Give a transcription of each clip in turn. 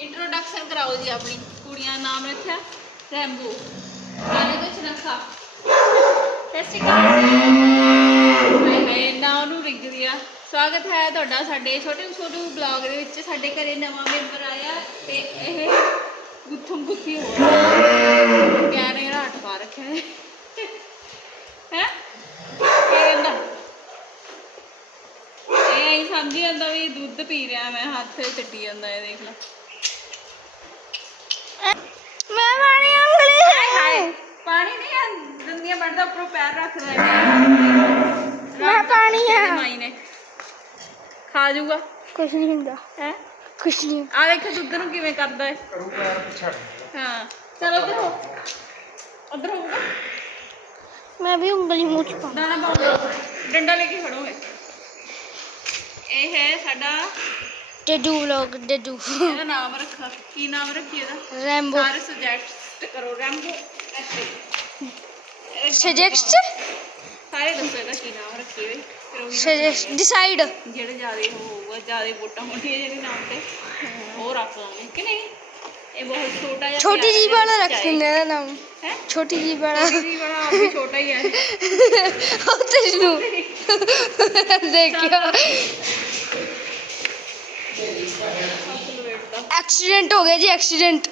Introduction ਕਰਾਓ ਜੀ ਆਪਣੀ ਕੁੜੀਆਂ ਨਾਮ ਰੱਖਿਆ, ਰੈਂਬੋ। ਨਾਲੇ ਕੁਛ ਰੱਖਾ। ਸਤਿ ਸ਼੍ਰੀ ਨਾ ਉਹਨੂੰ ਰਿੰਗਦੀ ਆ। ਸਵਾਗਤ ਹੈ ਤੁਹਾਡਾ ਸਾਡੇ ਛੋਟੇ ਛੋਟੇ ਬਲੌਗ ਦੇ ਵਿੱਚ। ਸਾਡੇ ਘਰੇ ਨਵਾਂ ਮੈਂਬਰ ਆਇਆ ਤੇ ਇਹ ਗੁੱਥਮ ਗੁੱਥੀ ਹੋ ਰਿਹਾ ਪਿਆਰ ਨੇ ਪਾ ਰੱਖਿਆ ਹੈ? ਹੈ ਕਹਿੰਦਾ, ਇਹ ਸਮਝੀ ਜਾਂਦਾ ਵੀ ਦੁੱਧ ਪੀ ਰਿਹਾ ਮੈਂ, ਹੱਥ ਚੱਟੀ ਜਾਂਦਾ ਇਹ ਦੇਖ ਲੈ ਮੈਂ ਪਾਣੀ ਉਂਗਲੀ ਹਾਏ ਹਾਏ ਪਾਣੀ ਨਹੀਂ ਆ ਦੰਦੀਆਂ ਵੱਢਦਾ ਉੱਪਰੋਂ ਪੈਰ ਰੱਖਦਾ ਹੈ ਮੈਂ ਪਾਣੀ ਆ। ਤੇਰੀ ਮਾਈ ਨੇ ਖਾ ਜਾਊਗਾ ਕੁਛ ਨਹੀਂ ਹੁੰਦਾ ਹੈ ਕੁਛ ਨਹੀਂ ਆ ਦੇਖ ਦੁੱਧ ਨੂੰ ਕਿਵੇਂ ਕਰਦਾ ਹੈ ਕਰੂਗਾ ਯਾਰ ਪਿਛੜ ਹਾਂ ਚਲੋ ਉਧਰ ਹੋ ਉਧਰ ਹੋਊਗਾ ਮੈਂ ਵੀ ਉਂਗਲੀ ਮੂੰਹ ਚ ਪਾ ਦਾਣਾ ਪਾਉਂਗਾ ਡੰਡਾ ਲੈ ਕੇ ਖੜੋਗੇ ਇਹ ਹੈ ਸਾਡਾ ਡੱਡੂ ਵਲੌਗ ਡੱਡੂ ਇਹਦਾ ਨਾਮ ਰੱਖਾ। ਕੀ ਨਾਮ ਰੱਖੀ ਇਹਦਾ? ਰੈਂਬੋ। ਸਾਰੇ ਸੁਜੈਕਟ ਕਰੋ। ਰੈਂਬੋ। ਐਸੇ ਸਜੈਸਟ ਸਾਰੇ ਦੱਸੋ ਇਹਦਾ ਕੀ ਨਾਮ ਰੱਖੀ ਬਈ ਫਿਰ ਉਹ ਵੀ ਸਜੈਸਟ ਡਿਸਾਈਡ ਜਿਹੜੇ ਜ਼ਿਆਦੇ ਹੋਊਗਾ ਜ਼ਿਆਦੇ ਵੋਟਾਂ ਹੋਣਗੀਆਂ ਜਿਹੜੇ ਨਾਮ ਤੇ। ਉਹ ਰੱਖ ਲਾਂਗੇ ਕਿ ਨਹੀਂ? ਇਹ ਬਹੁਤ ਛੋਟਾ ਜਿਹਾ ਛੋਟੀ ਜੀ ਵਾਲਾ ਰੱਖ ਦਿੰਦੇ ਦਾ ਨਾਮ। ਹੈ? ਛੋਟੀ ਜੀ ਵਾਲਾ। ਛੋਟੀ ਜੀ ਵਾਲਾ ਆਪ ਵੀ ਛੋਟਾ ਹੀ ਹੈ। ਉਹ ਤੈਨੂੰ ਦੇਖਿਆ ਐਕਸੀਡੈਂਟ ਹੋ ਗਿਆ ਜੀ ਐਕਸੀਡੈਂਟ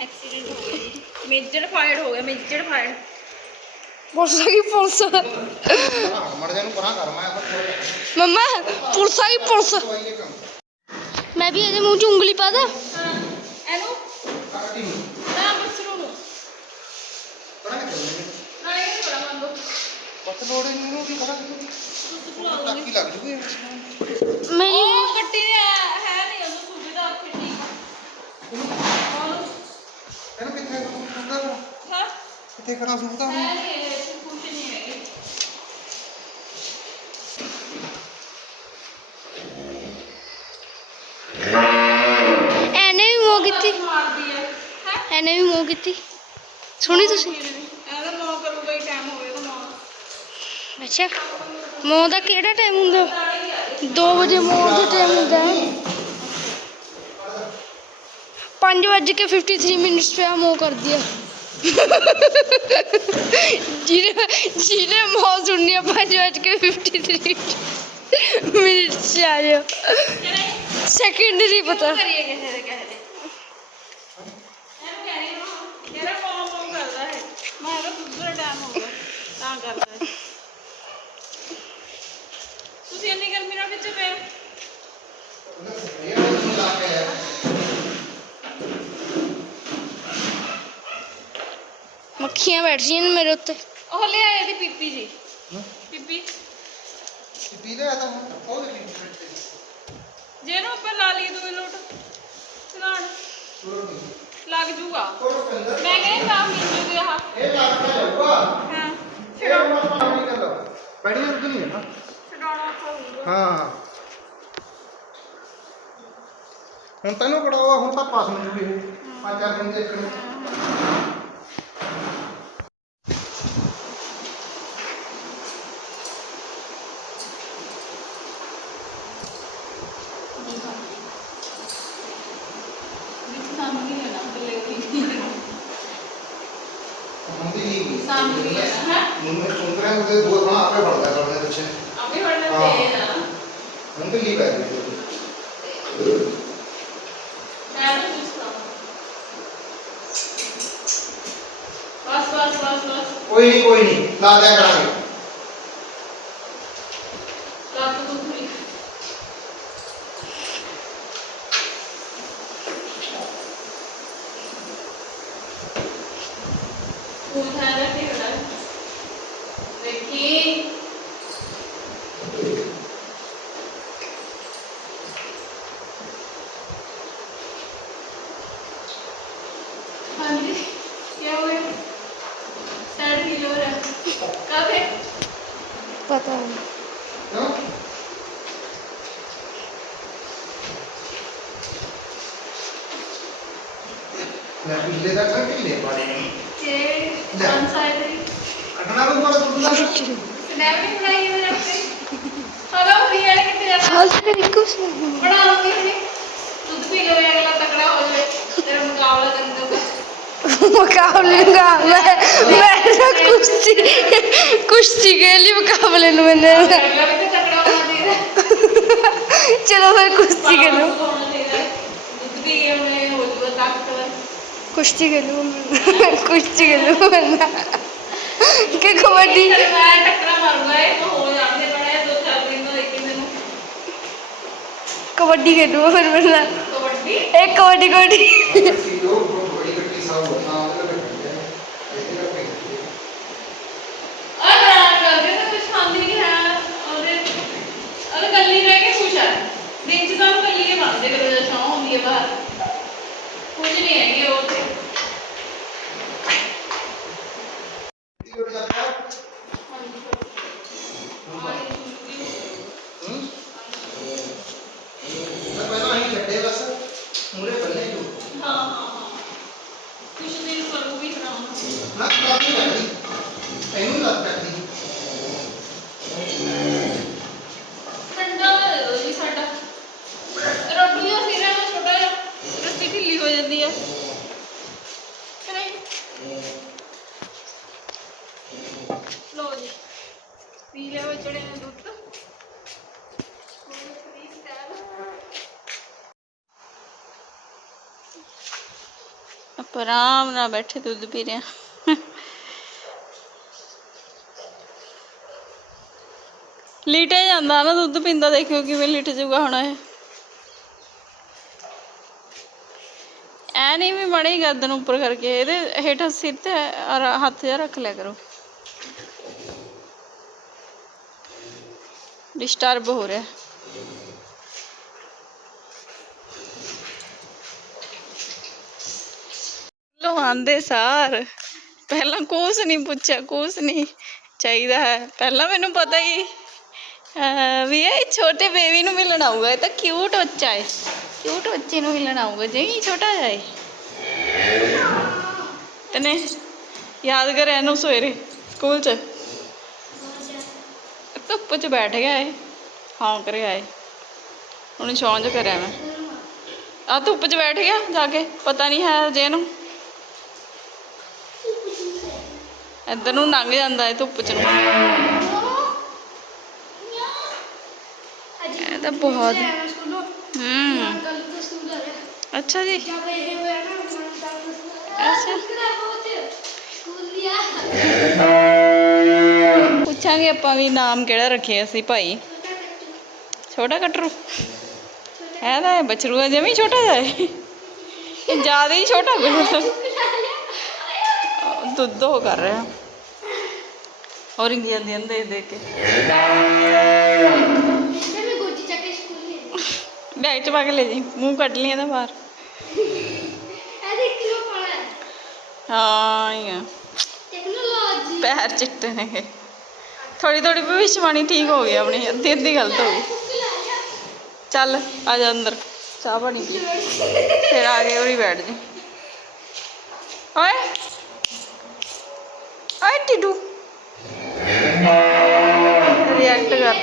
ਐਕਸੀਡੈਂਟ ਹੋ ਗਿਆ। ਮੇਜਰ ਫਾਇਰ ਹੋ ਗਿਆ ਮੇਜਰ ਫਾਇਰ। ਪੁਲਿਸ ਆ ਗਈ ਪੁਲਿਸ। ਹਾਂ ਮੜ ਜਾ ਨੂੰ ਪਰਾਂ ਕਰ ਮੈਂ ਮੰਮਾ ਪੁਲਿਸ ਆ ਗਈ ਪੁਲਿਸ। ਮੈਂ ਵੀ ਇਹਦੇ ਮੂੰਹ 'ਚ ਉਂਗਲੀ ਪਾ ਦਾਂ। ਹਾਂ ਇਹਨੂੰ ਕਾਟੀ ਨੂੰ ਨਾ ਮਸਰੂ ਨੂੰ ਪਰਾਂ ਕਿ ਚੱਲਣੇ ਨਾਲੇ ਇਹ ਬੜਾ ਮੰਗੋ ਪਤ ਲੋੜੇ ਨੂੰ ਨੂੰ ਕੀ ਕਰਾਂ ਪਿਲਾਉਂਗੀ ਟਾਕੀ ਲੱਗ ਜੂਗੀ ਮੇਰੀ ਉਹ ਕੱਟੀ ਨੇ ਹੈ ਨਹੀਂ ਉਹਨੂੰ ਸੁਵਿਧਾ ਉੱਥੇ ਠੀਕ ਇਹਨੂੰ ਕਿੱਥੇ ਸੁਣਦਾ? ਹਾਂ? ਕਿੱਥੇ ਕਰਾਂ ਸੁਣਦਾ ਹੈ ਨਹੀਂ ਇਹ ਕੁਝ ਨਹੀਂ ਹੈਗੇ। ਐਨੇ ਵੀ ਮੂੰਹ ਕੀਤੀ। ਮਾਰਦੀ ਹੈ ਹੈ? ਐਨੇ ਵੀ ਮੂੰਹ ਕੀਤੀ। ਸੁਣੀ ਤੁਸੀਂ? ਇਹਦਾ ਨੌ ਕਰੂਗਾ ਹੀ ਟਾਈਮ ਹੋਵੇਗਾ ਨੌ ਅੱਛਾ। ਮੌਂ ਦਾ ਕਿਹੜਾ ਟਾਈਮ ਹੁੰਦਾ? 2 ਵਜੇ ਮੌਂ ਦਾ ਟਾਈਮ ਹੁੰਦਾ। ਹੈ 5 ਵਜੇ ਕੇ 53 ਮਿੰਟਸ पे ਮੌਂ ਕਰ ਦਿਆ ਜਿਹਨੇ ਜਿਹਨੇ ਮੌਂ ਸੁਣਨੀ ਹੈ 5 ਵਜੇ ਕੇ 53 ਮਿੰਟ ਚ ਆ ਜਾਓ ਸੈਕਿੰਡ ਨਹੀਂ ਪਤਾ ਕਰੀਏ ਕਿਸੇ ਦੇ ਕਿਸੇ ਦੇ ਇਹਨੂੰ ਕਹਿ ਰਹੀ ਹਾਂ ਮੇਰਾ ਫੋਨ ਫੋਨ ਕਰਦਾ ਹੈ ਮੈਂ ਕਿਹਾ ਦੁੱਧ ਦਾ ਟਾਈਮ ਹੋ ਗਿਆ ਤਾਂ ਕਰਦਾ ਹੈ ਤੁਸੀਂ ਇੰਨੀ ਗਰਮੀ ਨਾਲ ਕਿੱਥੇ ਪਏ ਹੋ? ਇਹ ਨੂੰ ਲਾ ਕੇ ਆਇਆ ਮੱਖੀਆਂ ਬੈਠ ਨੇ ਮੇਰੇ ਉੱਤੇ। ਉਹ ਲੈ ਆਏ ਦੀ ਪੀਪੀ ਜੀ। ਪੀਪੀ। ਪੀ ਲਿਆ ਤਾਂ ਹੁਣ ਉਹ ਦੇ ਪੀ ਜੇ ਨੂੰ ਉੱਪਰ ਲਾ ਲਈ ਦੂਏ ਲੋਟ ਚਲਾਣ ਲੱਗ ਜੂਗਾ। ਮੈਂ ਕਹਿੰਦੀ ਤਾਂ ਮਿਲ ਜੂਗੀ ਆਹ ਇਹ ਲੱਗਦਾ ਜਾਊਗਾ। ਹਾਂ ਹੁਣ ਆਪਾਂ ਨਹੀਂ ਕਰਦਾ ਬੈਠੀ ਦੁੱਧ ਨਹੀਂ ਹੈ ਨਾ। ਛਡਾਉਣਾ ਪਊਗਾ ਹਾਂ ਹਾਂ। ਹੁਣ ਤੈਨੂੰ ਕੜਾਵਾ ਹੁਣ ਤਾਂ ਪਾਸ ਨੂੰ ਜੁੜੀ ਹੋਈ ਪੰਜ ਚਾਰ ਦਿਨ ਦੇਖਣ ਵਿੱਚ ਸਾਹਮਣੇ ਹੈ ਨਾ ਬੱਲੇ ਹੋਈ ਹੁੰਦੀ ਨਹੀਂ ਸਾਹਮਣੇ ਹੈ। ਨਾ। ਤੇ ਨਾ। ਕਰਾਂ ਕੋਈ ਕੋਈ ਦੁਖੀ। ਹਾਂਜੀ ਕੀ ਹੋਇਆ? ਸਰ ਫੀਲ ਹੋ ਰਿਹਾ ਕਬ है ਪਤਾ ਨਹੀਂ ਮੈਂ ਪਿਛਲੇ ਦਾ ਕਰ ਢਿੱਲੇ ਪਾੜੇ ਨੇ? che non sai di ਕੱਟਣਾ ਸਨੈਪ ਵੀ ਬਣਾਈ ਹੈ ਆਪਣੇ। ਹਲੋ ਵੀ ਹੈ ਕਿਤੇ ਜਾਣਾ? ਹਾਲ ਕੁਛ ਨਹੀਂ ਬਣਾ ਲਵਾਂਗੇ ਹੁਣੇ ਦੁੱਧ ਪੀ ਕਰੇ ਅਗਲਾ ਤਕੜਾ ਹੋ ਜਾਵੇ। ਤੇਰਾ ਮੁਕਾਬਲਾ ਕਰਨ ਦਾ ਮੈਂ ਮੈਂ ਤਾਂ ਕੁਸ਼ਤੀ ਕੁਸ਼ਤੀ ਕੇ ਲਈ ਮੁਕਾਬਲੇ ਨੂੰ ਮੈंने ਅਗਲਾ ਵੀ ਤਾਂ ਤਕੜਾ ਹੋਣਾ ਚਾਹੀਦਾ। ਚਲੋ ਫਿਰ ਕੁਸ਼ਤੀ ਕੇ ਲਓ ਹੋਣਾ ਚਾਹੀਦਾ। ਦੁੱਧ ਪੀ ਕੇ ਕੇ ਕੇ ਕਿ ਕਬੱਡੀ ਮੈਂ ਟੱਕਰਾ ਮਾਰੂੰਗਾ ਇਹ ਤਾਂ ਹੋ ਜਾਣਗੇ ਬੜਾ ਦੋ ਚਾਰ ਦਿਨ ਨੂੰ ਦੇਖੀ ਮੈਨੂੰ। ਕਬੱਡੀ ਖੇਡੂ ਫਿਰ ਵਰਨਾ ਕਬੱਡੀ? ਇੱਕ ਕਬੱਡੀ ਕਬੱਡੀ। ਨਾਲ ਤਾਂ ਕੇ ਦਿਨ ਚ ਤਾਂ ਉਹ ਕੱਲੀ ਹੀ ਬਣਦੇ ਜਦੋਂ ਜਦੋਂ ਛਾਂ ਹੁੰਦੀ ਹੈ ਬਾਹਰ। ਕੁਝ ਨਹੀਂ ਹੈਗੇ ਉਹ ਤੇ ਇਹ ਉੱਡ ਜਾਂਦਾ ਹੂੰ ਮੈਂ ਪਹਿਲਾਂ ਹੀ ਛੱਡੇ ਬਸ ਮੂਰੇ ਬੰਨੇ ਜੋ। ਹਾਂ ਹਾਂ ਹਾਂ। ਕੁਝ ਦਿਨ ਕਰੂ ਵੀ ਹਰਾਮ ਨਾ ਕਾਫੀ ਲੱਗਦੀ ਇਹਨੂੰ ਲੱਗ ਜਾਂਦੀ ਠੰਡਾ ਦਿਓ ਜੀ ਸਾਡਾ। ਰੋਟੀ ਦਾ ਸਿਰਾ ਨਾ ਛੋਟਾ ਜਿਹਾ ਰੱਸੀ ਢਿੱਲੀ ਹੋ ਜਾਂਦੀ ਹੈ ਕਿ ਨਹੀਂ ਲੋ ਜੀ ਪੀ ਲਿਆ ਚੜੇ ਨੇ ਦੁੱਧ ਆਪਾਂ ਆਰਾਮ ਨਾਲ ਬੈਠੇ ਦੁੱਧ ਪੀ ਰਹੇ ਹਾਂ। ਲੀਟੇ ਜਾਂਦਾ ਨਾ ਦੁੱਧ ਪੀਂਦਾ ਦੇਖਿਓ ਕਿਵੇਂ ਲਿਟ ਜਾਊਗਾ ਹੁਣ ਇਹ। ਐ ਨਹੀਂ ਵੀ ਮੜੇ ਗਰਦਨ ਉੱਪਰ ਕਰਕੇ ਇਹਦੇ ਹੇਠਾਂ ਸਿਰ ਤੇ ਹੱਥ ਜਿਹਾ ਰੱਖ ਲਿਆ ਕਰੋ। ਡਿਸਟਰਬ ਹੋ ਰਿਹਾ। ਲੋ ਆਂਦੇ ਸਾਰ। ਪਹਿਲਾਂ ਕੁਛ ਨਹੀਂ ਪੁੱਛਿਆ, ਕੁਛ ਨਹੀਂ ਚਾਹੀਦਾ ਹੈ। ਪਹਿਲਾਂ ਮੈਨੂੰ ਪਤਾ ਹੀ ਵੀ ਇਹ ਛੋਟੇ ਬੇਬੀ ਨੂੰ ਮਿਲਣ ਆਊਗਾ, ਇਹ ਤਾਂ ਕਿਊਟ ਬੱਚਾ ਹੈ। ਕਿਊਟ ਬੱਚੇ ਨੂੰ ਮਿਲਣ ਆਊਗਾ ਜਈ ਛੋਟਾ ਜਾਏ ਤਨੇ ਯਾਦ ਕਰ ਇਹਨੂੰ ਸਵੇਰੇ, ਸਕੂਲ ਚ? ਧੁੱਪ ਚ ਬੈਠ ਗਿਆ ਏ ਹਾਂ ਕਰ ਏ ਇਹ। ਉਹਨੇ ਛੌਂਜ ਕਰਿਆ ਮੈਂ। ਆ ਧੁੱਪ ਚ ਬੈਠ ਗਿਆ ਜਾ ਕੇ, ਪਤਾ ਨਹੀਂ ਹੈ ਜੇ ਇਹਨੂੰ। ਇੱਧਰ ਨੂੰ ਲੰਘ ਜਾਂਦਾ ਹੈ ਧੁੱਪ ਚ। ਨੂੰ ਇਹ ਤਾਂ ਬਹੁਤ ਹੂੰ। ਅੱਛਾ ਜੀ। ਪੁੱਛਾਂਗੇ ਆਪਾਂ ਵੀ ਨਾਮ ਕਿਹੜਾ ਰੱਖਿਆ ਸੀ ਭਾਈ। ਛੋਟਾ ਕਟਰੂ। ਹੈ ਤਾਂ ਇਹ ਬਚਰੂਆ ਜਮੀ ਛੋਟਾ ਜਿਹਾ ਹੈ। ਇਹ ਜ਼ਿਆਦਾ ਹੀ ਛੋਟਾ ਬਿਲਕੁਲ ਦੁੱਧ ਉਹ ਕਰ ਰਿਹਾ। ਔਰ ਇੰਗੀਆਂ ਦੀਆਂ ਦੇਖ ਦੇਖ ਕੇ। ਬੈਗ ਚ ਪਾ ਕੇ ਲੈ ਜੀ ਮੂੰਹ ਕੱਢ ਲਈ ਇਹਦਾ ਬਾਹਰ। ਹਾਂ ਹੀ ਆ। ਪੈਰ ਚਿੱਟੇ ਨੇ ਥੋੜੀ ਥੋੜੀ ਭਵਿਸ਼ਵਾਣੀ ਠੀਕ ਹੋ ਗਈ ਆਪਣੀ ਅੱਧੀ ਅੱਧੀ ਗਲਤ ਹੋ ਗਈ। ਚੱਲ ਆ ਜਾ ਅੰਦਰ। ਚਾਹ ਪਾਣੀ ਪੀ। ਫਿਰ ਆ ਕੇ ਉਰੀ ਬੈਠ ਜੀ। ਓਏ। ਓਏ ਟਿੱਡੂ। ਰਿਐਕਟ ਕਰ